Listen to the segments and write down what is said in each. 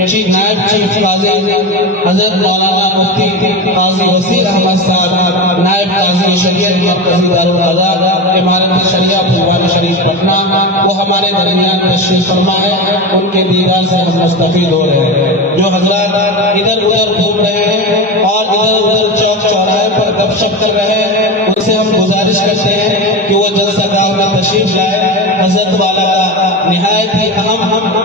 نائب چیف قاضی حضرت مولانا مفتی قاضی وسیع احمد صاحب نائب قاضی شریعت مرکزی دارالقضا امارت شریعہ پھلوان شریف پٹنہ، وہ ہمارے درمیان تشریف فرما ہے، ان کے دیدار سے ہم مستفید ہو رہے ہیں۔ جو حضرات ادھر ادھر گھوم رہے ہیں اور ادھر ادھر چوک چوراہے پر گپ شپ کر رہے ہیں، ان سے ہم گزارش کرتے ہیں کہ وہ جلسہ گاہ میں تشریف لائے۔ حضرت والا کا نہایت ہی اہم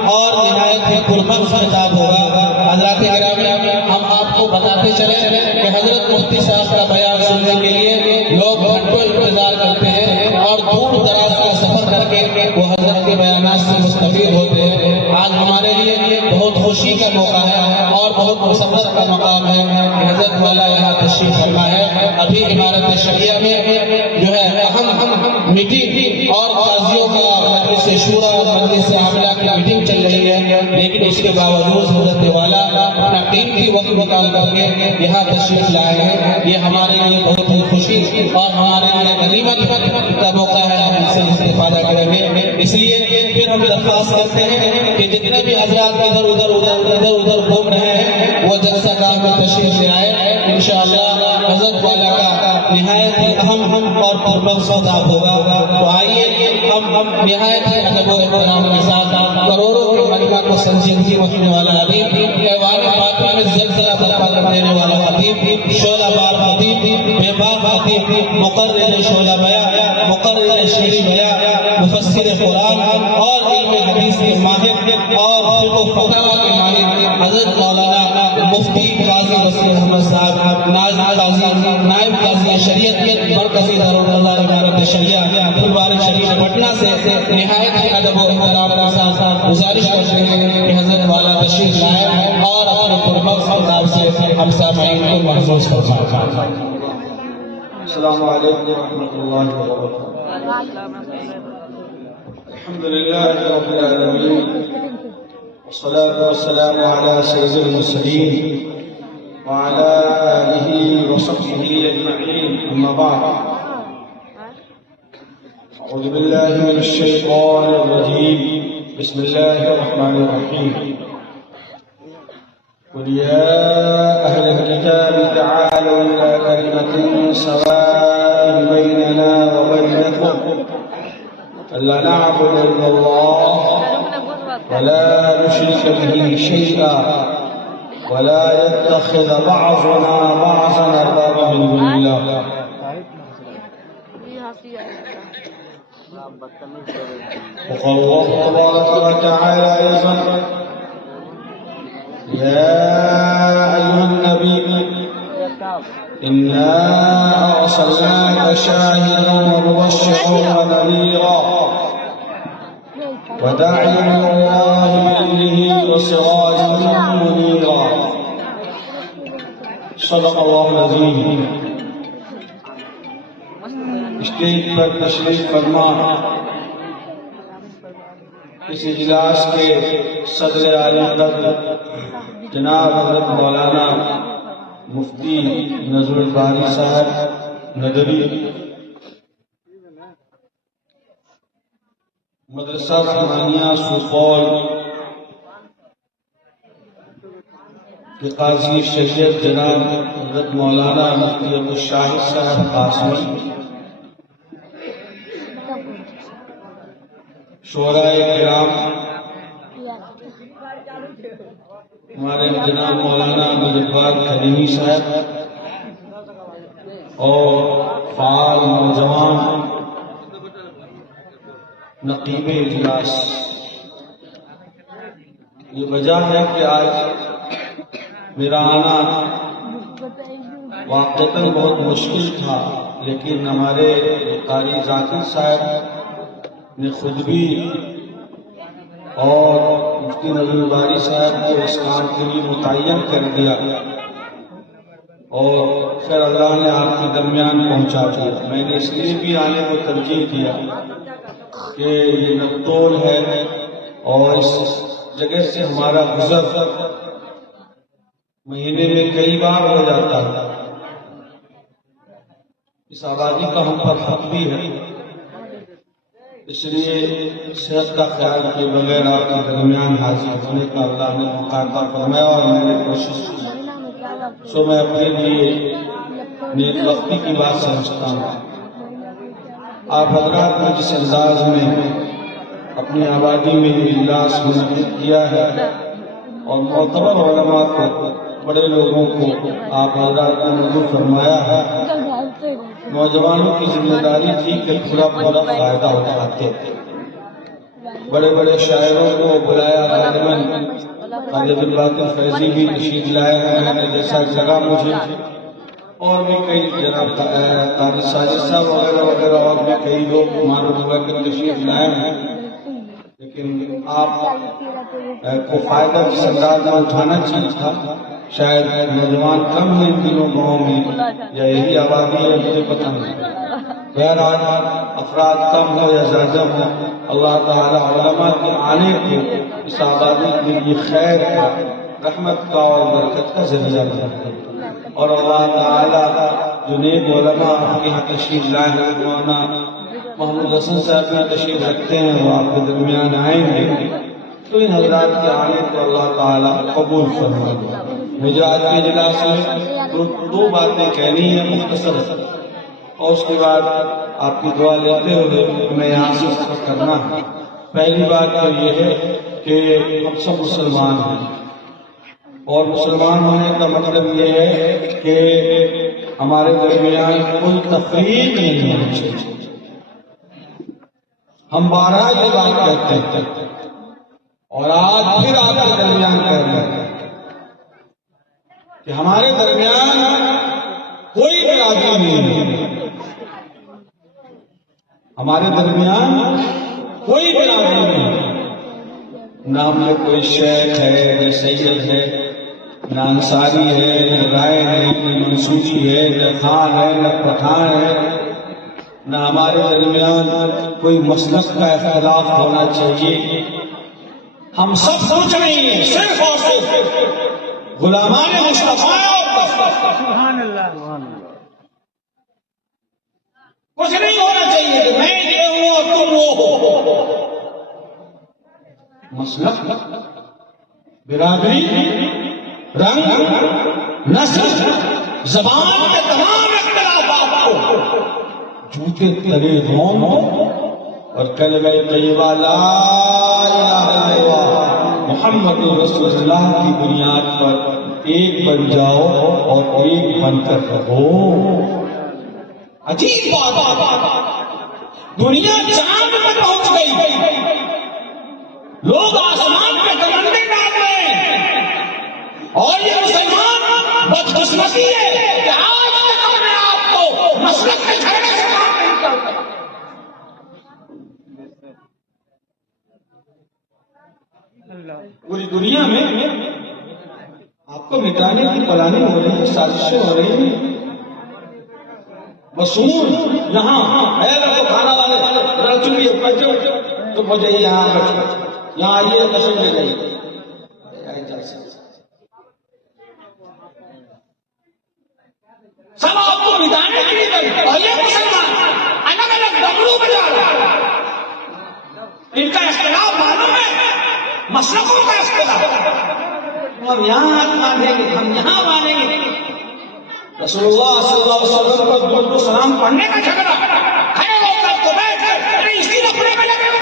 اور نہایت ہی پرمغز خطاب ہوگا۔ حضرات گرامی، ہم آپ کو بتاتے چلے کہ حضرت مفتی صاحب کا بیان سننے کے لیے لوگ گھنٹوں انتظار کرتے ہیں اور دور دراز کا سفر کر کے وہ حضرت کے بیانات سے مستفید ہوتے ہیں۔ آج ہمارے لیے بہت خوشی کا موقع ہے اور بہت مسرت کا مقام ہے کہ حضرت والا یہاں تشریف فرما ہے۔ ابھی امارت شریعہ میں جو ہے اہم میٹنگ اور قاضیوں کا مجلس شورا اور مجلس عاملہ کی میٹنگ چل رہی ہے، لیکن اس کے باوجود حضرت والا اپنا قیمتی وقت نکال کر کے یہاں تشریف لائے ہیں۔ یہ ہمارے لیے بہت ہی خوشی اور ہمارے لیے غنیمت کا موقع ہے، ہم اس سے استفادہ کریں گے۔ اس لیے پھر ہم درخواست کرتے ہیں کہ جتنے بھی حضرات ادھر ادھر گھوم رہے ہیں وہ جلسہ گاہ میں تشریف لے آئے۔ انشاءاللہ حضرت والا کا نہایت ہی اہم اور پرمغز خطاب ہوگا۔ تو آئیے ہم نہایت ہی ادب و احترام کے ساتھ کروڑوں کے مجمع کو سنجیدگی رکھنے والا حبیب، ایوان باطن میں زلزلہ برپا کر دینے والا خطیب، شعلہ بار خطیب، بے باک خطیب، مقرر شعلہ بیان، مقرر شعری بیان، مفسر قرآن اور علم حدیث کے ماہر اور فقہ و فتاوی کے ماہر حضرت مولانا مفتی قاضی وسیع احمد صاحب نائب قاضی شریعت مرکزی دارالقضا امارت شریعہ پھلوان شریف پٹنہ سے نہایت ہی ادب و احترام کے ساتھ گزارش کرتے ہیں کہ حضرت والا تشریف لائے اور اپنے پرمغز خطاب سے ہم سامعین کو محفوظ فرمائیں۔ السلام علیکم ورحمۃ اللہ وبرکاتہ۔ الحمد للہ رب العالمین، والصلاة والسلام على سيد المرسلين وعلى آله وصحبه أجمعين، أما بعد، أعوذ بالله من الشيطان الرجيم، بسم الله الرحمن الرحيم، قل يا أهل الكتاب تعالوا إلى كلمة سواء بيننا وبينكم ألا نعبد إلا الله ولا نشرك به شيئا ولا يتخذ بعضنا بعضا أربابا من دون الله۔ وقال الله تبارك وتعالى أيضا: يا أيها النبي إنا أرسلناك شاهدا ومبشرا ونذيرا وداعيا إلى الله بإذنه وسراجا منيرا، صدق الله العظيم۔ اسٹیج پر تشریف فرما اس اجلاس کے صدر عالی قدر جناب حضرت مولانا مفتی نذر الباری صاحب ندوی، مدرسہ رحمانیہ سپول کے قاضی شریعت جناب حضرت مولانا مفتی عبدالشاہد صاحب قاسمی، شعراء کرام، ہمارے جناب مولانا عبدالجبار کریمی صاحب اور فعال نوجوان نقیب اجلاس، یہ وجہ ہے کہ آج میرا آنا واقعتاً بہت مشکل تھا، لیکن ہمارے قاری ذاکر صاحب نے خود بھی اور مفتی نذر الباری صاحب کو اس کام کے لیے متعین کر دیا اور پھر اللہ نے آپ کے درمیان پہنچا دیا۔ میں نے اس لیے بھی آنے کو ترجیح دیا کہ یہ نقطول ہے اور اس جگہ سے ہمارا گزر مہینے میں کئی بار ہو جاتا ہے، اس آبادی کا ہم پر حق بھی ہے، اس لیے صحت کا خیال کے بغیر آپ کے درمیان حاضر ہونے کا اللہ نے موقع عطا فرمایا اور میں نے کوشش کی، سو میں اپنے لیے نیک وقتی کی بات سمجھتا ہوں۔ آپ حضرات نے جس انداز میں اپنی آبادی میں اجلاس منعقد کیا ہے اور معتبر علماء کو، بڑے لوگوں کو آپ حضرات نے مدعو فرمایا ہے، نوجوانوں کی ذمہ داری تھی کہ پورا فائدہ اٹھاتے۔ بڑے بڑے شاعروں کو بلایا، غالباً قاضی عبدالباقی فیضی بھی تشریف لائے ہیں جیسا لگا مجھے، اور بھی کئی جناب قاضی ساجد صاحب وغیرہ وغیرہ اور بھی کئی لوگ معلوم ہوا کہ تشریف لائے ہیں، لیکن آپ کو فائدہ کس انداز میں اٹھانا چاہیے تھا۔ شاید نوجوان کم ہیں ان دنوں گاؤں میں، یا یہی آبادی ہے مجھے پتہ نہیں، بہرحال افراد کم ہو یا زیادہ ہو، اللہ تعالی علماء کے آنے کو اس آبادی کے لیے خیر کا، رحمت کا اور برکت کا ذریعہ بنائے، اور اللہ تعالی جو نیک علماء آپ کے یہاں تشریف لائے ہیں، مولانا محمود حسن صاحب بھی تشریف رکھتے ہیں، وہ آپ کے درمیان آئیں گے، تو ان حضرات کے آنے کو اللہ تعالی قبول فرمائے۔ مجھے آج کے اجلاس میں دو باتیں کہنی ہیں مختصر، اور اس کے بعد آپ کی دعا لیتے ہوئے میں یہاں سے سفر کرنا ہے۔ پہلی بات تو یہ ہے کہ ہم سب مسلمان ہیں، اور مسلمان ہونے کا مطلب یہ ہے کہ ہمارے درمیان کوئی تفریق نہیں ہونی چاہیے۔ ہم بارہا یہ بات کہتے ہیں اور آج پھر آپ کے درمیان کہہ رہے ہیں کہ ہمارے درمیان کوئی برادری نہیں ہے، ہمارے درمیان کوئی برادری نہیں ہے، نہ ہم میں کوئی شیخ ہے، نہ سید ہے، نہ انصاری ہے، نہ رائے ہے، نہ منصوری ہے، نہ خان ہے، نہ پٹھان ہے، نہ ہمارے درمیان کوئی مسلک کا اختلاف ہونا چاہیے۔ ہم سب کچھ نہیں ہیں، صرف اور صرف غلامان مصطفیٰ اور سبحان اللہ، کچھ نہیں ہونا چاہیے کہ میں یہ ہوں اور تم وہ ہو۔ مسلک، برادری، رنگ، نسل، زبان کے تمام اختلافات کو جوتے تلے رون اور کلمہ طیبہ لا الہ الا اللہ محمد رسول اللہ کی بنیاد پر ایک بن جاؤ اور ایک بن کر رہو۔ عجیب بات، دنیا چاند پر پہنچ گئی، لوگ آسمان پہ کمندے ڈال رہے ہیں، اور یہ مسلمان بدقسمتی ہے کہ آج تک اپنے آپ کو مسلک کے جھگڑے سے باہر نہیں کرتا۔ پوری دنیا میں آپ کو مٹانے کی پلانیں ہو رہی ہیں، سازشیں ہو رہی ہیں، مصور یہاں ہے لوگ کھانا والے ذرا چلیے بیٹھو تو مجھے یہاں بیٹھو، یہاں آئیے تشریف لے جائیے، سب آپ کو مٹانے کے لیے، اور یہ مسلمان الگ الگ ڈبلو بجا رہے ہیں، ان کا اختلاف معلوم ہے، مسلکوں کا اختلاف، اور یہاں مانیں گے، ہم یہاں مانیں گے۔ رسول اللہ صلی اللہ علیہ وسلم پر درود و سلام پڑھنے کا جھگڑا، کھڑے ہو کر تو بیٹھ کر اسی رکھنے کا جھگڑا،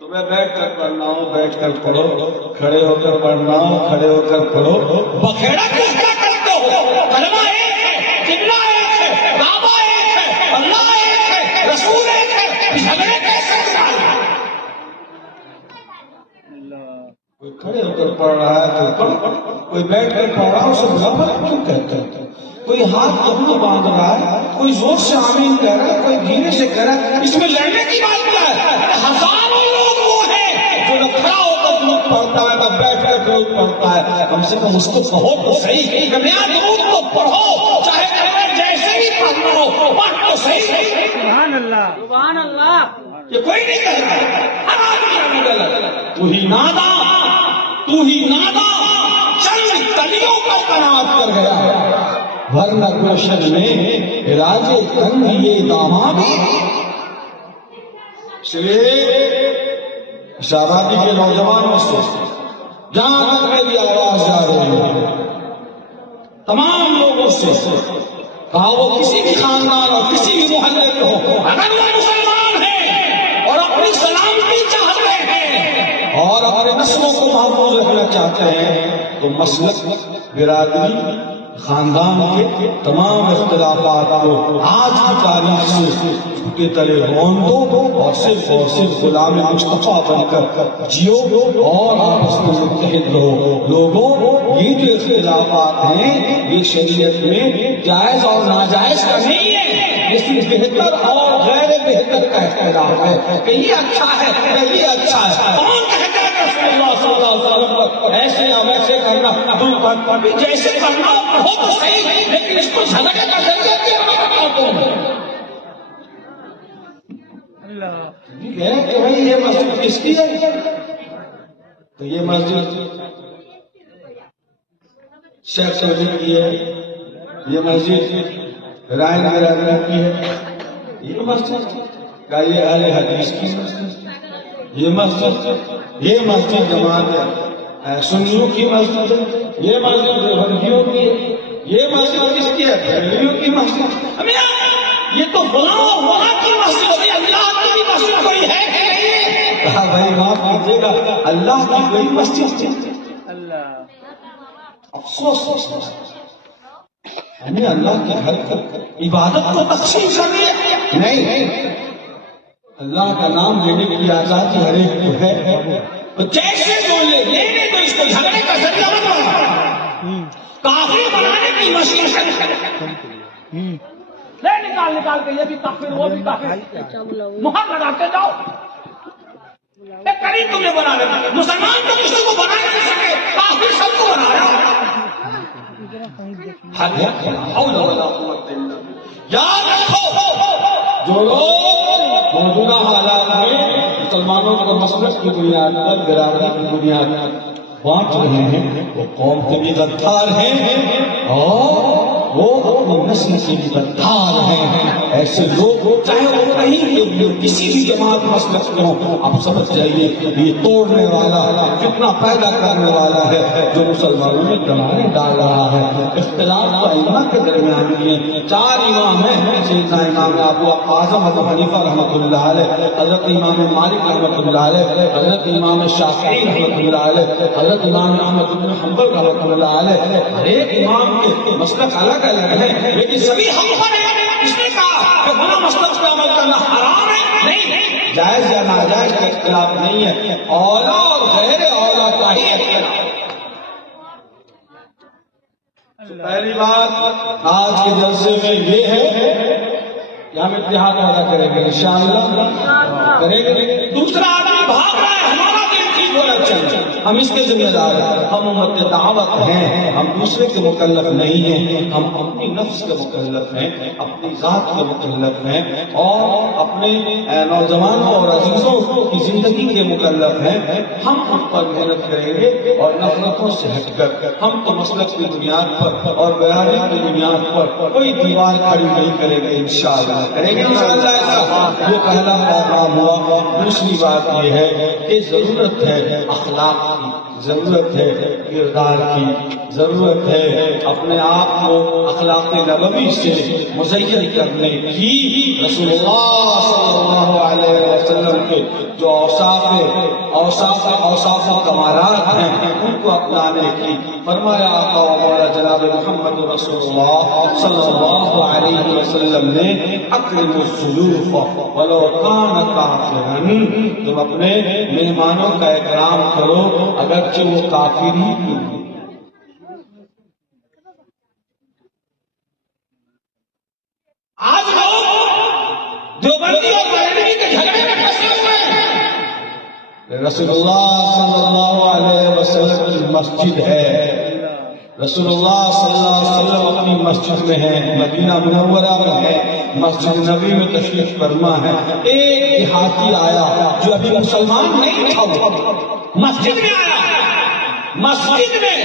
تمہیں بیٹھ کر پڑھنا ہو بیٹھ کر پڑھو، کھڑے ہو کر پڑھنا ہو کھڑے ہو کر پڑھو، بکھیڑا کس کا کرتے ہو؟ کلمہ ایک ہے، قبلہ ایک ہے، کعبہ ایک ہے، اللہ ایک ہے، رسول ایک ہے، جھگڑے کیسے چلائے؟ کوئی کھڑے ہو کر پڑھ رہا ہے تو پڑھ، کوئی بیٹھ کر پڑھ رہا ہے اسے برابر کیوں کہتے ہیں؟ کوئی ہاتھ کبھی باندھ رہا ہے، کوئی زور سے آمین کہہ رہا ہے، کوئی دھیرے سے کہہ رہا ہے، اس میں لڑنے کی بات کیا ہے؟ ہزاروں لوگ وہ ہیں جو نہ کھڑا ہو کر درود پڑھتا ہے نہ بیٹھ کر درود پڑھتا ہے، کم سے کم اس کو کہو تو صحیح کہ میاں درود کو پڑھو، چاہے تمہیں جیسے ہی پڑھنا ہو پڑھ تو صحیح۔ سبحان اللہ، سبحان اللہ، یہ کوئی نہیں کہہ رہا، ہر آدمی غلط، تو ہی ناداں، تو ہی ناداں چند کلیوں پر قناعت کر گیا، ورنہ گلشن میں علاج تنگ یہ دامادی اس لیے شہبادی کے نوجوانوں سے جہاں تک میری آواز جا رہی ہے، تمام لوگوں سے کہا وہ کسی بھی خاندان اور کسی بھی محلے کے ہو، اگر وہ مسلمان ہیں اور اپنی سلامتی چاہتے ہیں اور اپنے نسلوں کو محفوظ رکھنا چاہتے ہیں تو مسلک، برادری، خاندان کے تمام اختلافات کو آج کی تاریخ سے جھوٹے تلے رون دو اور صرف غلام مصطفیٰ بن کر جیو اور آپس میں متحد رہو۔ لوگوں، یہ جو اختلافات ہیں یہ شریعت میں جائز اور ناجائز کا نہیں ہے، یہ صرف بہتر اور غیر بہتر کا اختلاف ہے کہ یہ اچھا ہے کہ یہ اچھا ہے۔ کون کہتا ہے کہ رسول اللہ صلی اللہ علیہ وسلم ایسے یا ویسے کرنا؟ کبھی جیسے کرنا ہو تو صحیح، لیکن اس کو جھگڑے کا ذریعہ کیوں بناتا تم؟ کہ بھائی یہ مسجد کس کی ہے؟ تو یہ مسجد شیخ سعودی کی ہے، یہ مسجد رائے برادری کی ہے، یہ مسجد کا یہ اہل حدیث کی مسجد، یہ مسجد جماعت سنیوں کی مسجد ہے، یہ مسجد دیوبندیوں کی ہے، یہ مسجد کس کی ہے؟ بریلویوں کی مسجد۔ یہ تو فلاں اور وہاں کی مسجد ہوئی، اللہ کی بھی مسجد کوئی ہے؟ کہا بھائی معاف کیجیے گا، اللہ کی کوئی مسجد تھی؟ افسوس ہم نے اللہ کے گھر پر عبادت کو تقسیم کر دیا۔ نہیں، اللہ کا نام لینے کی آزادی ہر ایک کو ہے، تو جیسے جو لینے تو اس کو جھگڑے کا ذریعہ بناؤ، کافر بنانے کی مشین نکال کے یہ بھی کافر وہ بھی کافر مہر لگاتے جاؤ، قریب تمہیں بنا لینا۔ مسلمان تو کسی کو بنا نہیں سکے، کافر سب کو بنا رہا۔ یاد رکھو، جو لوگ موجودہ حالات میں مسلمانوں کو مسلک کی بنیاد پر، برادری کی بنیاد پر بانٹ رہے ہیں، وہ قوم کے بھی غدار ہیں اور وہ اپنی نسل سے بھی غدار ہیں۔ ایسے لوگ چاہے وہ کہیں کسی بھی جماعت مسلک میں ہوں، آپ سمجھ جائیے یہ توڑنے والا، فتنہ پیدا کرنے والا ہے جو مسلمانوں میں دماغیں ڈال رہا ہے۔ اختلاف تو ائمہ کے درمیان بھی ہے، 4 امام ہیں، سیدنا امام ابو اعظم ابو حنیفہ رحمۃ اللہ علیہ، حضرت امام مالک رحمۃ اللہ علیہ، حضرت امام شافعی رحمۃ اللہ علیہ، حضرت امام احمد بن حنبل رحمۃ اللہ علیہ۔ ہر ایک امام کے مسلک الگ الگ ہیں، لیکن سبھی ہم پر ہیں۔ اس نے کہا کہ بنا مسلک پہ عمل کرنا حرام ہے؟ نہیں، جائز یا ناجائز کا اختلاف نہیں ہے، اولا اور غیر اولا کا ہی اختلاف۔ پہلی بات آج کے جلسے میں یہ ہے کہ ہم اتحاد پیدا کریں گے، انشاءاللہ کریں گے۔ دوسرا آدمی بھاگ رہا ہے، ہمارا دل ٹھیک ہونا چاہیے، ہم اس کے ذمہ دار ہیں، ہم امت دعوت ہیں، ہم دوسرے کے مکلف نہیں ہیں، ہم اپنی نفس کے مکلف ہیں، اپنی ذات کے مکلف ہیں اور اپنے نوجوانوں اور عزیزوں کی زندگی کے مکلف ہیں۔ ہم ان پر محنت کریں گے اور نفرتوں سے ہٹ کر ہم تو مسلک کی بنیاد پر اور برادری کی بنیاد پر کوئی دیوار کھڑی نہیں کریں گے، انشاءاللہ کریں گے انشاءاللہ ایسا۔ یہ پہلا پیغام ہوا۔ دوسری بات یہ ہے کہ ضرورت ہے اخلاق کی، ضرورت ہے کردار کی، ضرورت ہے اپنے آپ کو اخلاق نبوی سے مزین کرنے کی۔ رسول اللہ صلی اللہ علیہ وسلم کے جو اوصاف و کمالات ہیں ان کو اپنانے کی فرمایا آقا و مولا جناب محمد رسول اللہ صلی اللہ علیہ وسلم نے اکرم الضیوف ولو کان کافرا، تم اپنے مہمانوں کا اکرام کرو اگرچہ وہ کافر ہی کیوں ہو۔ آج لوگ دیوبندی اور بریلوی کے جھگڑے میں پھنسے ہوئے ہیں۔ رسول اللہ صلی اللہ علیہ وسلم کی مسجد ہے، رسول اللہ صلی اللہ علیہ وسلم اپنی مسجد میں ہیں، مدینہ منورہ میں ہے، مسجد نبی میں تشریف فرما ہے۔ ایک دیہاتی آیا جو ابھی مسلمان نہیں تھا، وہ مسجد میں آیا، مسجد میں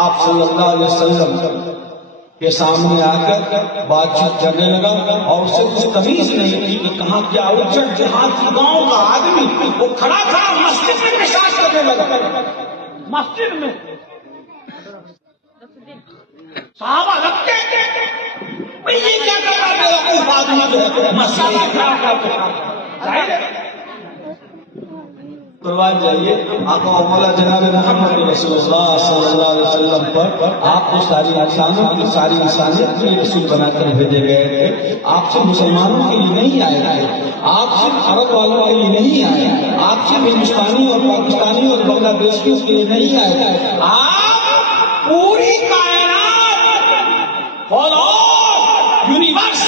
آپ صلی اللہ علیہ وسلم کے سامنے آ کر بات چیت کرنے لگا اور اس سے کچھ تمیز نہیں تھی کہ کہاں کیا اجڑ دیہات کی گاؤں کا آدمی وہ کھڑا تھا مسجد میں پیشاب کرنے لگا. مسجد میں صحابہ لگتے بھئی یہ کیا کر رہا ہے بیوقوف آدمی جو ہے مسجد میں کھڑا کر قربان جائیے. آقا و مولا جناب محمد رسول اللہ صلی اللہ علیہ وسلم پر آپ کو ساری انسانوں کی ساری انسانیت کے لیے رسول بنا کر بھیجے گئے تھے. آپ صرف مسلمانوں کے لیے نہیں آئے تھے, آپ صرف عرب والوں کے لیے نہیں آئے, آپ صرف ہندوستانی اور پاکستانی اور بنگلہ دیشیوں کے لیے نہیں آئے تھے, آپ پوری کائنات یونیورس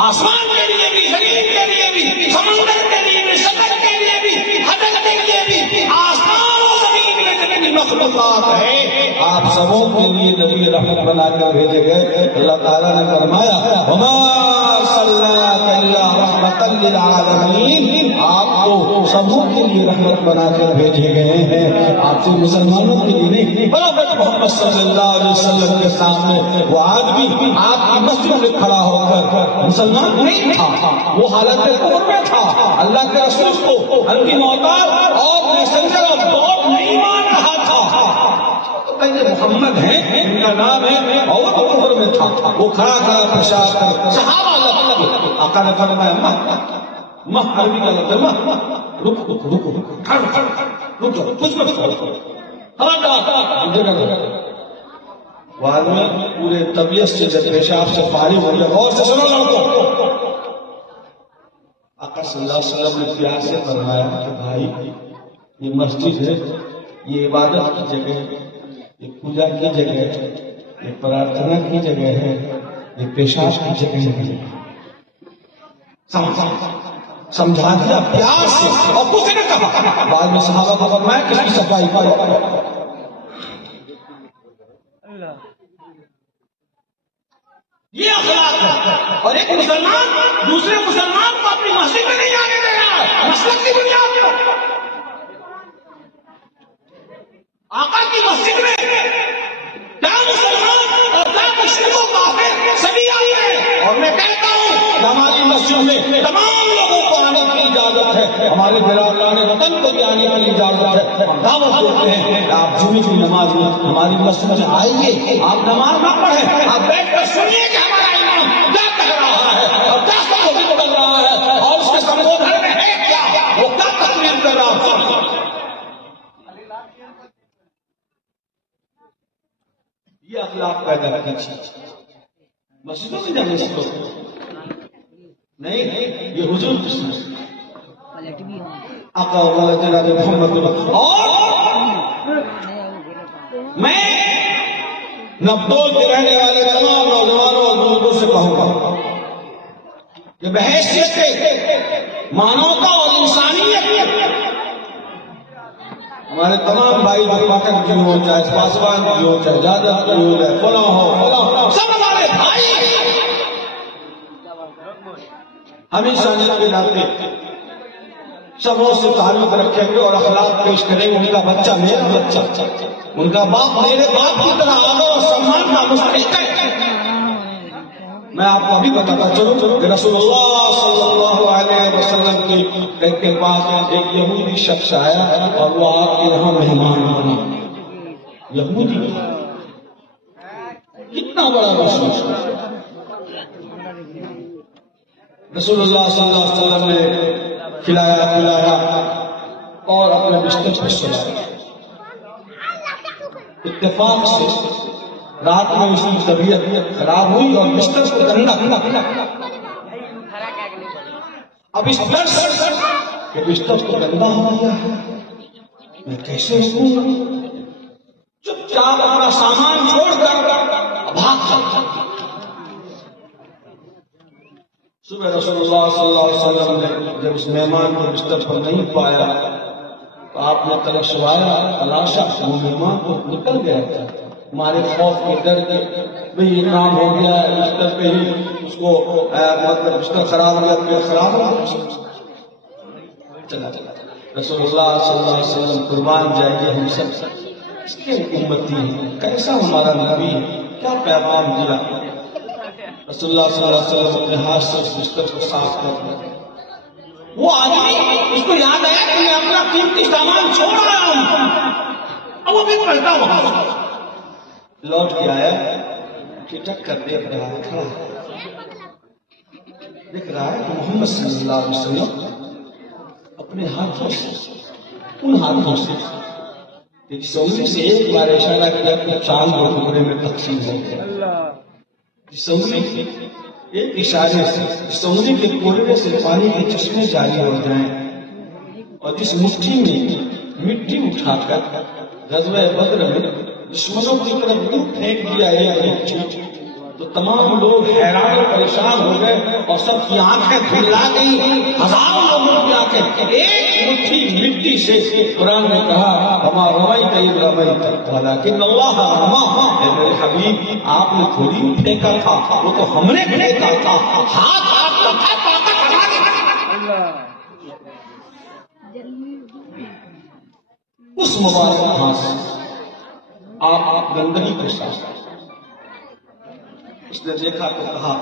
آسمان کے لیے بھی, زمین کے لیے بھی, سمندر کے لیے بھی, شجر کے لیے بھی, حجر کے لیے بھی, آسمان و زمین میں جتنی مخلوقات ہے آپ سبوں کے لیے نبی رحمت بنا کر بھیجے گئے. اللہ تعالیٰ نے فرمایا وما ارسلناک الا رحمۃ للعالمین, آپ کو سبوں کے لیے رحمت بنا کر بھیجے گئے ہیں, آپ سے مسلمانوں کے لیے نہیں. برابر محمد صلی اللہ علیہ وسلم کے سامنے وہ آدمی آپ کی مسجد میں کھڑا ہو کر مسلمان نہیں تھا, وہ حالت کفر میں تھا, اللہ کے رسول کو ان کی محتاج اور میسنجر آف گاڈ نہیں مان رہا تھا. کہتے محمد ہیں, ان کا نام ہے, اور وہ تو کفر میں تھا. وہ کھڑا کھڑا پیشاب کر صحابہ لگتے. آقا نے فرمایا مہ عربی کا لفظ ہے, رکو رکو رکو کچھ مت کرو, وہ آدمی پورے طبیعت سے جب پیشاب سے فارغ ہو گیا. اور سے سنو لڑکو, آقا صلی اللہ علیہ وسلم نے پیار سے فرمایا کہ بھائی یہ مسجد ہے, یہ عبادت کی جگہ ہے, یہ پوجا کی جگہ ہے, یہ پرارتھنا کی جگہ ہے, یہ پیشاب کی جگہ ہے. سمجھا دیا پیار سے, اور کچھ نے کہا. بعد میں صحابہ کو فرمایا کس کی صفائی کرو. یہ اخلاق ہے. اور ایک مسلمان دوسرے مسلمان کو اپنی مسجد میں نہیں آنے دے رہا ہے مسلک کی بنیاد پر. آقا کی مسجد میں کیا مسلمان اور کیا مشرک و کافر سبھی آئی ہے. اور میں کہتا ہوں ہماری مسجد میں تمام لوگوں کو آنے کی اجازت ہے, ہمارے برادران وطن کو بھی آنے کی اجازت ہے. ہم دعوت دیتے ہیں کہ آپ جمعے کی نماز میں ہماری مسجد میں آئیے, آپ نماز نہ پڑھیں, آپ بیٹھ کر سنیے کہ ہمارا امام کیا کہہ رہا ہے اور کیا سمجھ بدل رہا ہے, اور اس کے سمبودھن میں ہے کیا, وہ کیا تقریر کر رہا ہے. یہ اخلاق پیدا کیجیے. مسجدوں میں جانے سے نہیں, یہ حضور کی سنت. آقا و جناب محمد. اور میں نبدول کے رہنے والے تمام نوجوانوں اور بزرگوں سے کہوں گا کہ بحیثیت مانوتا اور انسانیت ہمارے تمام بھائی پاکن کی ہو, چاہے پاسوان کی ہو, چاہے جادہ کی ہو, چاہے فلاں ہو, سب ہمارے بھائی. ہمیشہ کے ناطے سبوں سے تعلق رکھیں گے اور اخلاق پیش کریں گے. ان کا بچہ میرا بچہ, ان کا باپ میرے باپ کی طرح آدر اور سمان کا مستحق ہے. میں آپ کو ابھی بتاتا چلو کہ رسول اللہ صلی اللہ علیہ وسلم کے پاس ایک یہودی شخص آیا اور وہ آپ کے یہاں مہمان بنا. یہودی کتنا بڑا رسول اللہ صلی اللہ علیہ وسلم نے کھلایا پلایا اور اپنے بستر پر سلایا. اتفاق سے رات میں اس کی طبیعت خراب ہوئی اور بستر کو گندا. اب اس ڈر سے کہ بستر کو گندا ہو گیا ہے, میں کیسے سوں, چپ چاپ اپنا سامان چھوڑ کر بھاگ جاتا. صبح رسول اللہ صلی اللہ علیہ وسلم نے جب اس مہمان کو بستر پر نہیں پایا تو آپ نے تلاشوایا, تلاشا, وہ مہمان کو نکل گیا تھا. ہمارے خوف کے ڈر کے بھئی یہ کام ہو گیا ہے, بستر پہ ہی اس کو مطلب بستر خراب ہو گیا, پھر خراب ہو گیا. چلا رسول اللہ صلی اللہ علیہ وسلم قربان جائیے, ہم سب اس کے امتی ہیں. کیسا ہمارا نبی کیا پیغام دیا؟ رسول اللہ صلی اللہ علیہ وسلم اپنے ہاتھ سے اس بستر کو صاف کر دیا. وہ آدمی اس کو یاد آیا کہ میں اپنا قیمتی سامان چھوڑ رہا ہوں. اب وہ بھی پلٹا وہاں لوٹ کے آیا، ٹھٹک کر دیکھ رہا ہے، کھڑا دیکھ رہا ہے کہ محمد صلی اللہ علیہ وسلم اپنے ہاتھوں سے، ان ہاتھوں سے ایک سونی سے ایک بار اشارہ کیا کہ چاند اور ٹکڑے میں تقسیم ہو گیا. سونی ایک اشارے سے سونی کے کوڑے سے پانی کے چشمے جاری ہو جائیں، اور جس مٹھی میں مٹی اٹھا کر غزوہ بدر میں دشمنوں کی طرف یوں پھینک دیا ایک چیز، تو تمام لوگ حیران اور پریشان ہو گئے اور سب کی آنکھیں پھیلا گئی. ہزاروں لوگوں کی آنکھیں ایک مٹھی مٹی سے. قرآن نے کہا وما رمیت اذ رمیت ولکن اللہ رمی. اے میرے حبیب آپ نے تھوڑی پھینکا تھا، وہ تو ہم نے پھینکا تھا. ہاتھ آپ کا تھا، طاقت ہماری. اس مبارک ہاتھ سے آپ گندگی کو صاف. اس نے دیکھا تو کہا،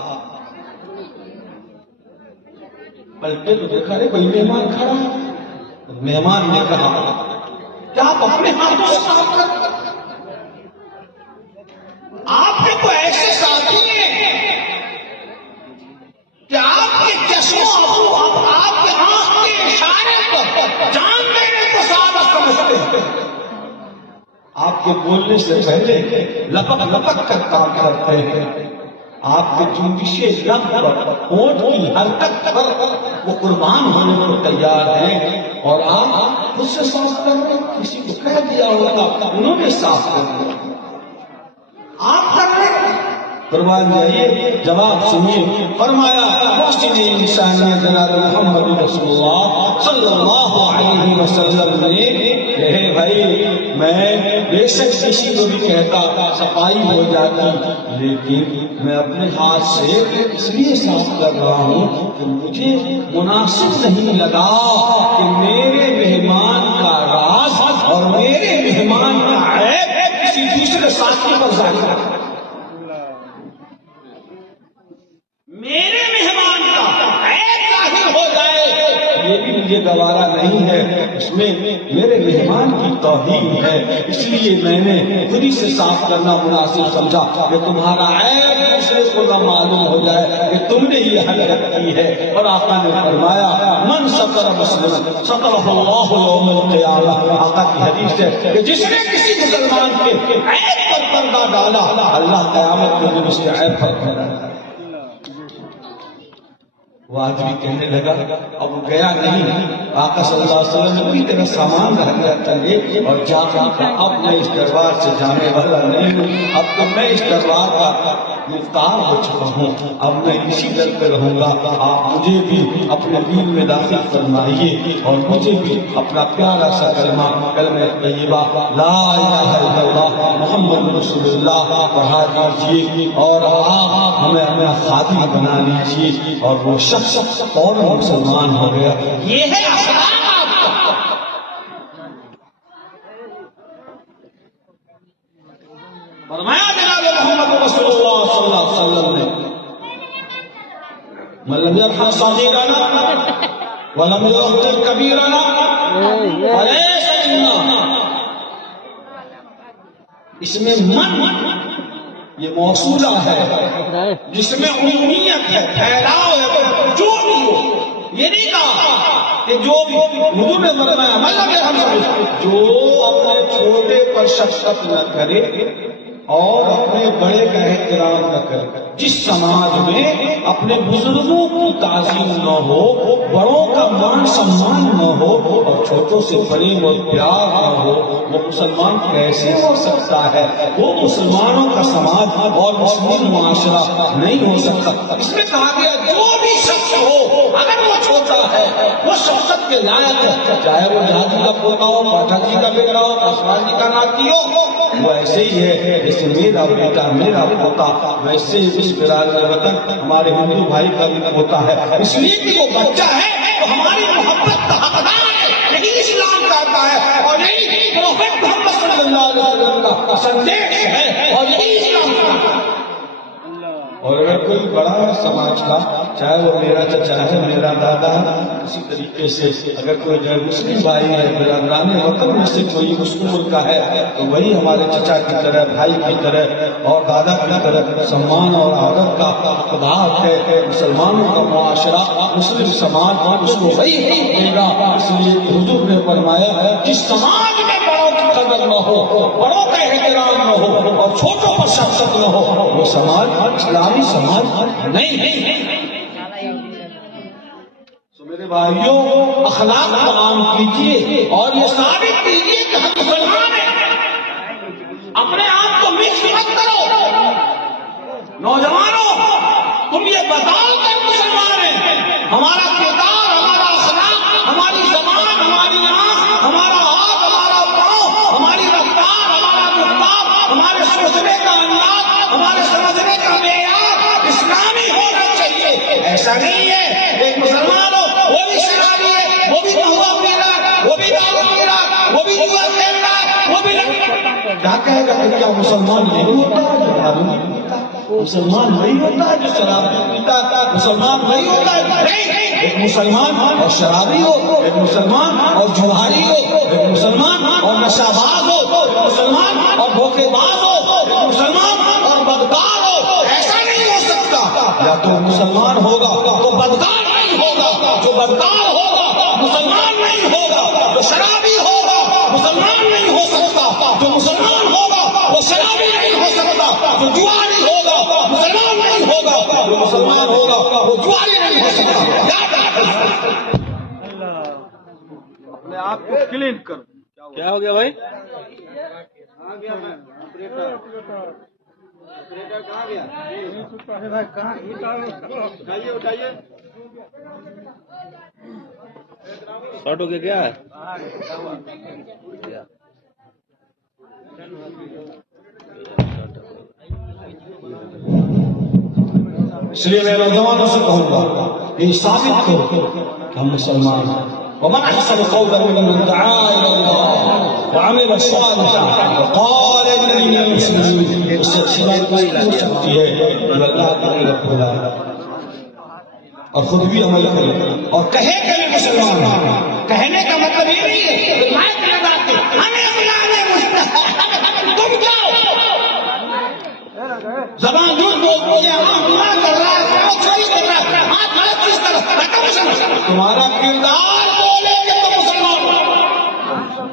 پلٹے تو دیکھا رہے کوئی مہمان کھڑا ہے. مہمان نے کہا کیا آپ اپنے ہاتھوں سے صاف کر؟ آپ کے تو ایسے ساتھی ہیں کہ آپ کے چشموں آپ کے آنکھ کے اشارے پر جان دینے کو ثابت سمجھتے ہیں. آپ کے بولنے سے پہلے لپک لپک کر کام کرتے ہیں. آپ کے جنبشے لب پر، ہونٹ کی حرکت پر وہ قربان ہونے کو تیار ہیں، اور آپ خود سے صاف کر رہے ہیں. کسی کو کہہ دیا ہوگا انہوں نے صاف کر دیا، آپ کر رہے ہیں. قربان جائیے، جواب سنیے. فرمایا محسن انسانیت جناب محمد رسول اللہ صلی اللہ علیہ وسلم نے کہے بھائی میں بے شک کسی کو بھی کہتا صفائی ہو جاتی، لیکن میں اپنے ہاتھ سے اس لیے صاف کر رہا ہوں کہ مجھے مناسب نہیں لگا کہ میرے مہمان کا راز اور میرے مہمان کا عیب کسی دوسرے ساتھی پر ظاہر کرے. میرے مہمان کا عیب ظاہر ہو جائے یہ بھی مجھے گوارا نہیں ہے. اس میں میرے مہمان کی توہین ہے، اس لیے میں نے خود ہی سے صاف کرنا مناسب سمجھا کہ تمہارا عیب دوسرے کو نہ معلوم ہو جائے کہ تم نے یہ حرکت کی ہے. اور آقا نے فرمایا من ستر مسلم سترہ اللہ یوم القیامہ. آقا کی حدیث ہے کہ جس نے کسی مسلمان کے عیب پر پردہ ڈالا اللہ قیامت کے دن اس کے عیب پر پردہ ڈالا. وہ آدمی کہنے لگا، اب وہ گیا نہیں. آقا صلی اللہ علیہ وسلم نے کوئی تیرا سامان رہ گیا چلے اور جا کر اب میں اس دربار سے جانے والا نہیں ہوں. اب تو میں اس دربار کا مختار ہو چکا ہوں، اب میں اسی در پہ رہوں گا. آپ مجھے بھی اپنے دین میں داخل فرمائیے اور مجھے بھی اپنا پیارا سا کلمہ طیبہ لا الہ الا اللہ محمد رسول اللہ پڑھا دیجیے، اور آپ ہمیں اپنا خادم بنا لیجیے. اور وہ شخص فوراً مسلمان ہو گیا. یہ ہے اخلاق آپ کا. فرمایا جناب محمد رسول اللہ صلی اللہ علیہ وسلم نے من لم يرحم صغيرنا ولم يغفر كبيرنا فليس منا. اس میں من یہ موصولہ ہے جس میں عمومیت ہے، پھیلاؤ ہے. جو بھی ہو، یہ نہیں کہا کہ جو بھی حضور نے فرمایا مطلب جو اپنے چھوٹے پر شفقت نہ کرے اور اپنے بڑے کا احترام نہ کرے. جس سماج میں اپنے بزرگوں کی تعظیم نہ ہو، بڑوں کا مان سمان نہ ہو اور چھوٹوں سے فریب اور پیار نہ ہو، وہ مسلمان کیسے ہو سکتا ہے؟ وہ مسلمانوں کا سماج اور مسلم معاشرہ نہیں ہو سکتا. اس میں کہا گیا جو بھی شخص ہو اگر وہ چھوٹا ہے وہ شفقت کے لائق ہے، چاہے وہ جہازی کا پوتا ہو، پاٹھک جی کا بیٹا ہو، پاسوان جی کا ناتی ہو. وہ ایسے ہی ہے جیسے میرا بیٹا میرا پوتا، ویسے اس برادر وطن ہمارے ہندو بھائی کا بھی ہوتا ہے. اس لیے کہ وہ بچہ ہے تو ہماری محبت کا حقدار ہے. یہی اسلام کہتا ہے اور یہی پروفیٹ محمد صلی اللہ علیہ وسلم کا سندیش ہے اور یہی اسلام کہتا ہے. بڑا ہے سماج کا، چاہے وہ میرا چچا ہے، میرا دادا ہے، اسی طریقے سے اگر کوئی غیر مسلم بھائی ہے، برادران وطن میں سے کوئی اس عمر کا ہے تو وہی ہمارے چچا کی طرح، بھائی کی طرح اور دادا کی طرح سمان اور عادت کا حقدار ہے۔ مسلمانوں کا معاشرہ، مسلم سماج اس کو وہی حق دے گا۔ اس لیے حضور نے فرمایا جس سماج میں بڑوں کی قدر نہ ہو، بڑوں کا احترام نہ ہو اور چھوٹوں پر شفقت نہ ہو، وہ سماج اسلامی سماج نہیں ہے۔ تو میرے بھائیوں، اخلاق کو عام کیجیے اور یہ ثابت کیجیے کہ ہم مسلمان ہیں۔ اپنے آپ کو مکس مت کرو۔ نوجوانوں، تم یہ بتاؤ کہ مسلمان ہیں۔ ہمارا کردار، ہمارا اخلاق، ہماری زبان، ہماری آنکھ، ہمارا ہاتھ، ہمارا پاؤں، ہماری رفتار، ہمارا گفتار، ہمارے سوچنے کا انداز، ہمارے سمجھنے کا معیار اسلامی ہونا چاہیے۔ ایسا نہیں ہے ایک مسلمان ہو وہ بھی شرابی ہے، وہ بھی قہوہ پی رہا ہے، وہ بھی دارو پی رہا ہے، وہ بھی جوا کھیل رہا ہے، وہ بھی کیا کہے گا کہ کیا مسلمان نہیں ہوتا ہے جو دارو نہیں پیتا؟ مسلمان نہیں ہوتا ہے جو شراب نہیں پیتا؟ مسلمان نہیں ہوتا ہے؟ نہیں، ایک مسلمان اور شرابی ہو، ایک مسلمان اور جوہری ہو، ایک مسلمان اور نشہ باز ہو، ایک مسلمان اور دھوکے باز ہو، ایک مسلمان اور بدکار ہو، ایسا نہیں ہو سکتا۔ یا تو مسلمان ہوگا تو بدکار نہیں ہوگا، جو بدکار ہوگا مسلمان نہیں ہوگا، جو شرابی ہوگا مسلمان نہیں ہو سکتا، جو مسلمان ہوگا وہ شرابی نہیں ہو سکتا، جو جواری ہوگا مسلمان نہیں ہوگا، جو مسلمان ہوگا وہ جواری نہیں ہو سکتا۔ یاد رکھیں، اپنے آپ کو کلین کرو۔ کیا ہو گیا بھائی؟ شارٹ ہو گیا کیا ہے؟ اس لیے میں نوجوانوں سے کہوں گا یہ ثابت کرو کہ ہم مسلمان ہیں۔ ومن احسن قولا ممن دعا الى الله وعمل صالحا وقال انني من المسلمين۔ اس سے اچھی بات کوئی نہیں ہو سکتی ہے کہ اللہ تعالی رب العالمین اور خود بھی عمل کرے اور کہے کہ میں مسلمان ہوں۔ کہنے کا مطلب یہ نہیں ہے کہ مائک لگا کے ہمیں بلانے مسلمان، تم جاؤ زبان جھوٹ بولتی ہے، ہاں گناہ کر رہا ہے، چوری کر رہا ہے، ہاتھ غلط چیز کر رہا ہے، تمہارا کردار بولے کہ تم مسلمان ہو۔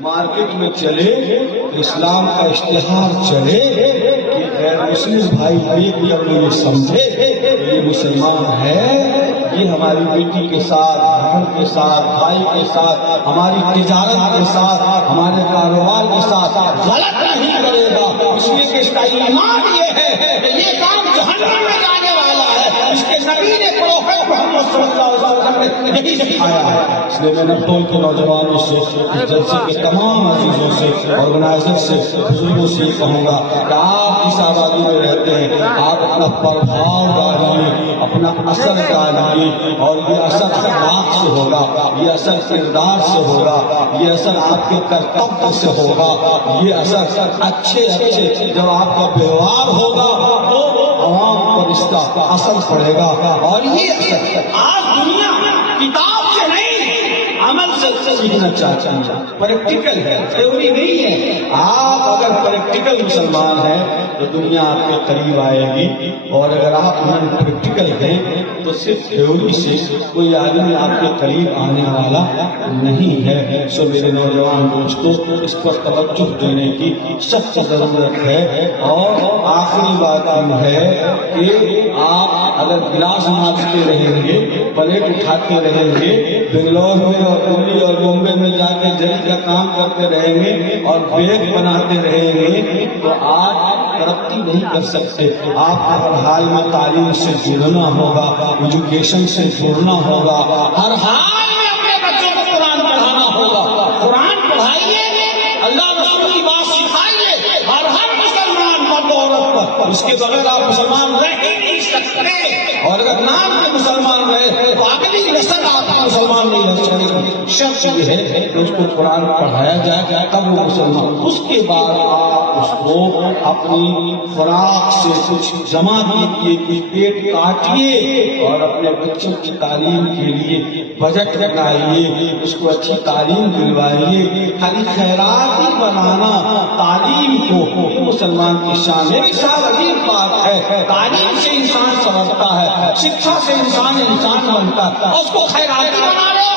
مارکیٹ میں چلے اسلام کا اشتہار چلے کہ غیر مسلم بھائی دیکھ کر یہ سمجھے یہ مسلمان ہے، یہ ہماری بیٹی کے ساتھ، بہن کے ساتھ، بھائی کے ساتھ، ہماری تجارت کے ساتھ، ہمارے کاروبار کے ساتھ غلط نہیں کرے گا، اس لیے کہ اس کا ایمان یہ ہے کہ یہ کام جہنم میں جانے والا ہے۔ اس کے نبی نے پروفیٹ محمد صلی اللہ علیہ وسلم نے یہی سکھایا ہے۔ اس لیے میں نبتول کے نوجوانوں سے، اس جلسے کے تمام عزیزوں سے، آرگنائزر سے، بزرگوں سے یہ کہوں گا کہ آپ اس آبادی میں رہتے ہیں، آپ اپنا پربھاؤ ڈالیے، اپنا اثر ڈالیے، اور یہ اثر اخلاق سے ہوگا، یہ اثر کردار سے ہوگا، یہ اثر آپ کے کرتویہ سے ہوگا، یہ اثر اچھے جب آپ کا ویوہار ہوگا تو عوام پر اس کا اثر پڑے گا۔ اور یہ اثر آج دنیا کتاب سے نہیں عمل سے سیکھنا چاہتے ہیں، پریکٹیکل ہے، تھیوری نہیں ہے۔ آپ اگر پریکٹیکل مسلمان ہیں تو دنیا آپ کے قریب آئے گی، اور اگر آپ نان پریکٹیکل ہیں تو صرف تھیوری سے کوئی آدمی آپ کے قریب آنے والا نہیں ہے۔ سو میرے نوجوان دوستوں، اس پر توجہ دینے کی سخت ضرورت ہے۔ اور آخری بات یہ ہے کہ آپ اگر گلاس مانجتے رہیں گے، پلیٹ اٹھاتے رہیں گے، بنگلور میں اور دلی اور بمبے میں جا کے جج کا کام کرتے رہیں گے اور بیگ بناتے رہیں گے تو آپ ترقی نہیں کر سکتے۔ آپ کو ہر حال میں تعلیم سے جڑنا ہوگا، ایجوکیشن سے جڑنا ہوگا، ہر حال میں اپنے بچوں کو قرآن پڑھانا ہوگا۔ قرآن پڑھائیے، اللہ رسول کی بات سکھائیے، ہر مسلمان مرد عورت پر اس کے بغیر آپ مسلمان رہ ہی نہیں سکتے، اور اگر نام میں مسلمان رہے تو اگلی نسل آپ کا مسلمان نہیں رہ سکے گی۔ شرط یہ ہے کہ اس کو قرآن پڑھایا جائے تب وہ مسلمان، اس کے بعد آپ اس کو اپنی خوراک سے کچھ جمع کیجیے، کچھ پیٹ کاٹیے اور اپنے بچوں کی تعلیم کے لیے بجٹ بنائیے، اس کو اچھی تعلیم دلوائیے۔ خالی خیرات ہی بنانا تعلیم کو یہ مسلمان کی شان ہے۔ صاحب عجیب بات ہے، تعلیم سے انسان سمجھتا ہے، شکشا سے انسان بنتا ہے، اور اس کو خیراتی بنا لو،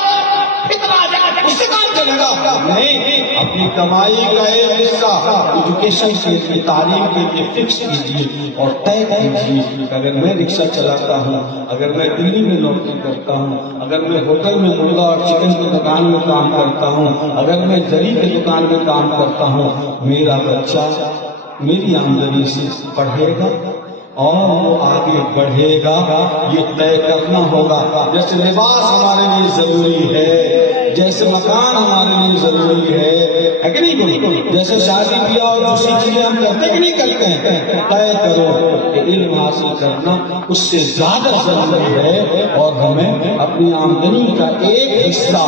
اتنا اس سے کام چلے گا نہیں۔ اپنی کمائی کا ایک حصہ ایجوکیشن کے لیے، تعلیم کے لیے فکس کیجیے اور طے کیجیے کہ اگر میں رکشہ چلاتا ہوں، اگر میں دلی میں نوکری کرتا ہوں، اگر میں ہوٹل میں مرغا اور چکن کی دکان میں کام کرتا ہوں، اگر میں زری کی دکان میں کام کرتا ہوں، میرا بچہ میری آمدنی سے پڑھے گا اور وہ آگے بڑھے گا، یہ طے کرنا ہوگا۔ جیسے لباس ہمارے لیے ضروری ہے، جیسے مکان ہمارے لیے ضروری ہے کہ نہیں؟ جیسے شادی بیاہ اور دوسری چیزیں ہم کرتے کہ نہیں کرتے ہیں، طے کرو کہ علم حاصل کرنا اس سے زیادہ ضروری ہے، اور ہمیں اپنی آمدنی کا ایک حصہ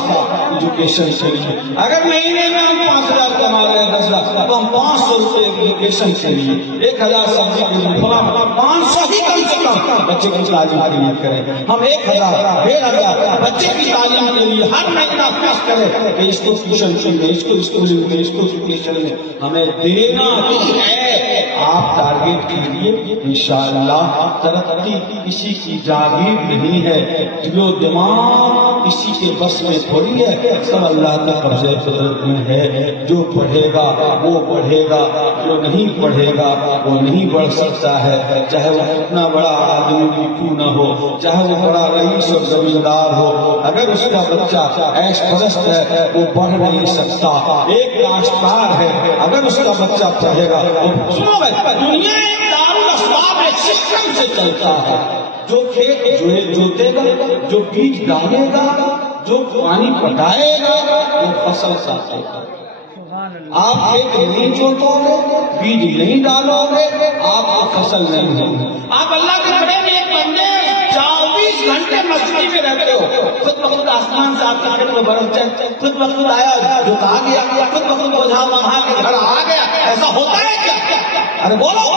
ایجوکیشن کے لیے، اگر مہینے میں ہم 5,000 کما رہے ہیں 10,000، تو ہم 500 روپے ایجوکیشن کے لیے، 1,000 سبزی کے لیے، 500 ہی کم سے کم بچے کی تعلیم کے لیے کریں۔ ہم 1,000 1,500 بچے کی تعلیم کے لیے ہر مہینہ فکس کریں کہ اس کو ٹیوشن میں، اس کو اسکول میں، اس کو ٹیوشن میں ہمیں دینا ہی ہے۔ آپ ٹارگیٹ کیجیے، انشاءاللہ ترقی کسی کی جاگیر نہیں ہے، دل و دماغ کسی کے بس میں تھوڑی ہے، سب اللہ کے قبضے قدرت میں ہے۔ جو پڑھے گا وہ بڑھے گا، جو نہیں پڑھے گا وہ نہیں بڑھ سکتا ہے، چاہے وہ اتنا بڑا آدمی بھی کیوں نہ ہو، چاہے وہ بڑا رئیس اور زمیندار ہو، اگر اس کا بچہ عیش پرست ہے وہ بڑھ نہیں سکتا۔ ایک کاشتکار ہے، اگر اس کا بچہ پڑھے گا، سنو بھائی، دنیا ایک دارالاسباب ایک سسٹم سے چلتا ہے، جو کھیت جوتے گا، جو بیج ڈالے گا، جو پانی پٹائے گا، وہ فصل کاٹے گا۔ آپ کھیت نہیں جوتو گے، بیج نہیں ڈالو گے، آپ کو فصل نہیں ہوگی۔ آپ اللہ کے بڑے نیک بندے 24 گھنٹے مسجد میں رہتے ہو، خود بخود آسمان سے آپ کے گھر میں برف چل، خود بخود آیا جھکا گیا، خود بخود بوجھا وہاں کے گھر آ گیا، ایسا ہوتا ہے کیا؟ ارے بولو۔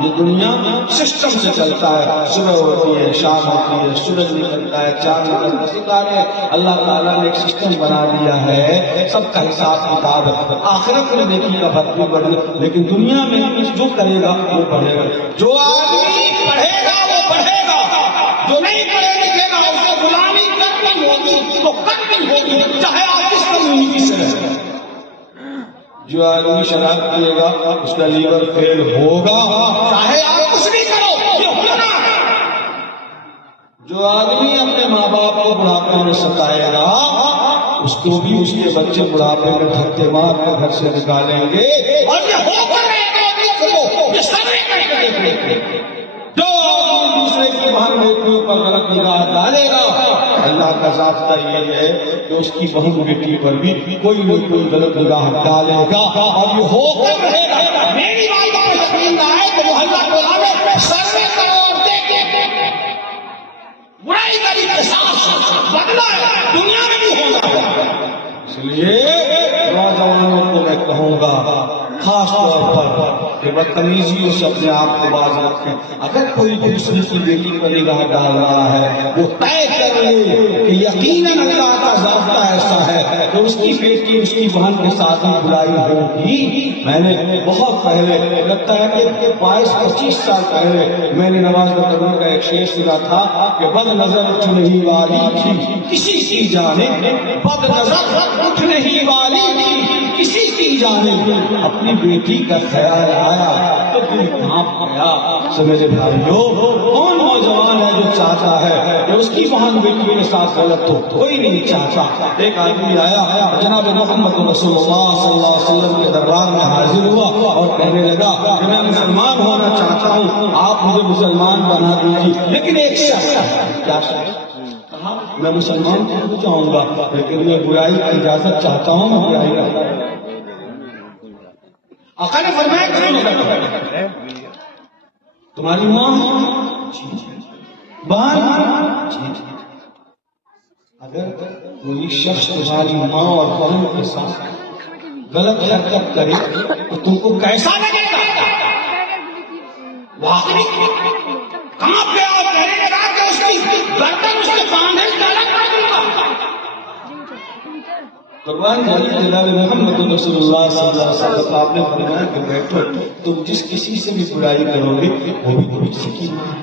یہ دنیا سسٹم سے چلتا ہے، صبح ہوتی ہے، شام ہوتی ہے، سورج نکلتا ہے، چاند نکلتا ہے، ستارے، اللہ تعالیٰ نے ایک سسٹم بنا دیا ہے، سب کا حساب کتاب ہے۔ آخرت میں دیکھی کا بھت بھی بڑھے، لیکن دنیا میں جو کرے گا وہ بڑھے گا۔ جو آدمی پڑھے گا وہ بڑھے گا، جو نہیں پڑھے لکھے گا اس سے غلامی کرنی ہوگی تو کرنی ہوگی، چاہے آپ کس کمیونٹی سے رہیں۔ جو آدمی شراب پیے گا اس کا لیور فیل ہوگا، چاہے آپ کچھ بھی کرو، یہ ہونا ہے۔ جو آدمی اپنے ماں باپ کو بڑھاپے میں ستائے گا اس کو بھی اس کے بچے بڑھاپے میں دھکے مار کر گھر سے نکالیں گے، اور یہ ہو کر یہ سب جو دوسرے کی بہن بیٹیوں پر غلط نگاہ ڈالے گا، اللہ کا ضابطہ یہ ہے کہ اس کی بہن بیٹی پر بھی کوئی نہ کوئی غلط نگاہ ڈالے گا، اور یہ ہو کر رہے گا۔ میری بات کو یقین نہ آئے تو محلہ ٹولہ میں سروے کرو اور دیکھیں، برائی کری کے ساتھ بدلا ہے، دنیا میں بھی ہونا ہے۔ اس لیے نوجوانوں کو میں کہوں گا خاص طور پر کہ بدتمیزیوں سے اپنے آپ کو باز رکھیں۔ اگر کوئی دوسری کی بیٹی پر نگاہ ڈال رہا ہے وہ طے کر لے کہ یقیناً اللہ کا ضابطہ ایسا ہے کہ اس کی بیٹی اس کی بہن کے ساتھ ہی برائی ہوگی۔ میں نے بہت پہلے، لگتا ہے کہ 22-25 سال پہلے میں نے نواز مقدم کا ایک شعر سنا تھا کہ بد نظر اٹھ نہیں والی تھی کسی کی جانب، بد نظر اٹھ نہیں والی تھی کسی کی جانب، اپنی بیٹی کا خیال آیا تو دل کانپ گیا۔ سو میرے بھائیو، کون نوجوان ہے جو چاہتا ہے کہ اس کی بہن بیٹی کے ساتھ غلط ہو؟ کوئی نہیں چاہتا۔ ایک آدمی آیا، جناب محمد رسول اللہ صلی اللہ علیہ وسلم کے دربار میں حاضر ہوا اور کہنے لگا کہ میں مسلمان ہونا چاہتا ہوں، آپ مجھے مسلمان بنا دیجیے، لیکن ایک شرط۔ کیا شرط؟ میں مسلمان ہو جاؤں گا لیکن میں برائی کی اجازت چاہتا ہوں، میں برائی کا۔ آقا نے فرمایا کہ تمہاری ماں بہن، اگر کوئی شخص تمہاری ماں اور بہن کے ساتھ غلط حرکت کرے تو تم کو کیسا لگے گا؟ واقعی کہاں پہ آپ کہنے لگا کہ اس کی گردن اس کے باندھے ڈالا کر دوں گا؟ قربان جاری جلال محمد رسول اللہ صلی اللہ علیہ وسلم آپ نے فرمایا کہ بیٹھو، تم جس کسی سے بھی برائی کرو گے وہ بھی تو کسی کی ماں ہے،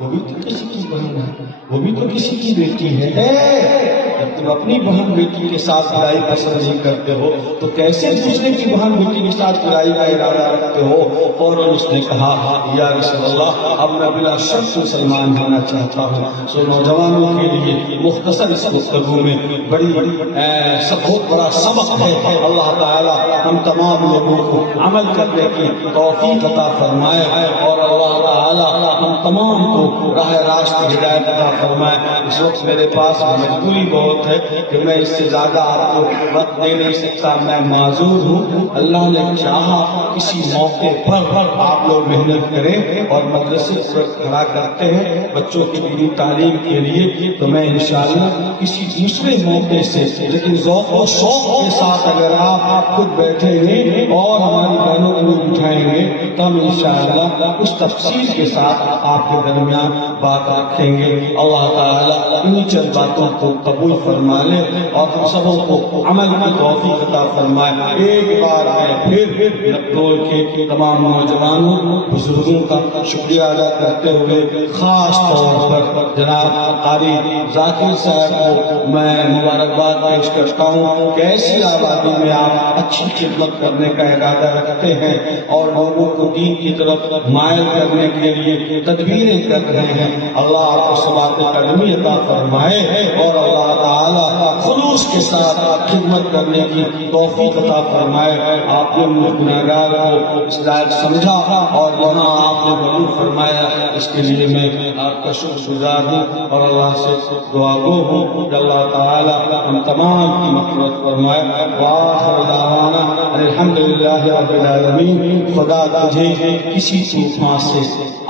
وہ بھی تو کسی کی بہن ہے، وہ بھی تو کسی کی بیٹی ہے۔ جب تم اپنی بہن بیٹی کے ساتھ برائی پسند نہیں کرتے ہو تو کیسے دوسرے کی بہن بیٹی کے ساتھ برائی کا ارادہ رکھتے ہو؟ فوراً اس نے کہا یا رسول اللہ اب میں بلا شک مسلمان ہونا چاہتا ہوں۔ سو نوجوانوں کے لیے مختصر اس گفتگو میں بڑی بہت بڑا سبق ہے۔ اللہ تعالی ہم تمام لوگوں کو عمل کرنے کی توفیق عطا فرمائے اور اللہ تعالی ہم تمام کو راہ راست ہدایت عطا فرمائے۔ اس وقت میرے پاس مجبوری بہت ہے کہ میں اس سے زیادہ آپ کو وقت دے نہیں سکتا، میں معذور ہوں۔ اللہ نے چاہا کسی موقع پر آپ لوگ محنت کریں اور مدرسے پر کھڑا کرتے ہیں بچوں کی دینی تعلیم کے لیے، تو میں انشاءاللہ کسی دوسرے موقع سے لیکن ذوق و شوق کے ساتھ اگر آپ خود بیٹھیں گے اور ہماری بہنوں کو اٹھائیں گے تو ہم انشاءاللہ اس تفصیل کے ساتھ آپ کے درمیان بات رکھیں گے۔ اللہ تعالیٰ انہی چند باتوں کو قبول فرما لے اور ہم سبوں کو عمل کی توفیق عطا فرمائے۔ ایک بار میں پھر نقدول کے تمام نوجوانوں بزرگوں کا شکریہ ادا کرتے ہوئے خاص طور پر جناب قاری ذاکر صاحب کو میں مبارکباد پیش کرتا ہوں کہ ایسی آبادی میں آپ اچھی خدمت کرنے کا ارادہ رکھتے ہیں اور لوگوں کو دین کی طرف مائل کرنے کے لیے تدبیریں کر رہے ہیں۔ اللہ آپ کو ثواب علمی عطا فرمائے اور اللہ تعالیٰ خلوص کے ساتھ خدمت کرنے کی توفیق عطا فرمائے۔ آپ نے مجھ گناہگار کو اس لائق سمجھا اور یہاں آپ نے قبول فرمایا، اس کے لیے میں آپ کا شکر گزار ہوں اور اللہ سے دعا گو ہوں کہ اللہ تعالیٰ ہم تمام کی مغفرت فرمائے۔ وآخر دعوانا الحمدللہ رب العالمین۔ خدا تجھے کسی طوفان سے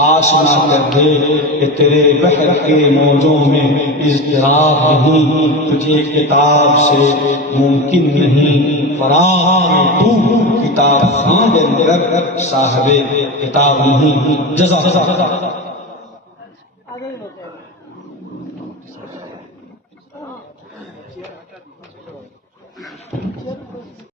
آشنا کر دے کہ تیرے بحر کے موجوں میں اضطراب نہیں، تجھے کتاب سے ممکن نہیں فراغ تو کتاب خواندے مگر صاحب کتاب نہیں۔ جزاک اللہ۔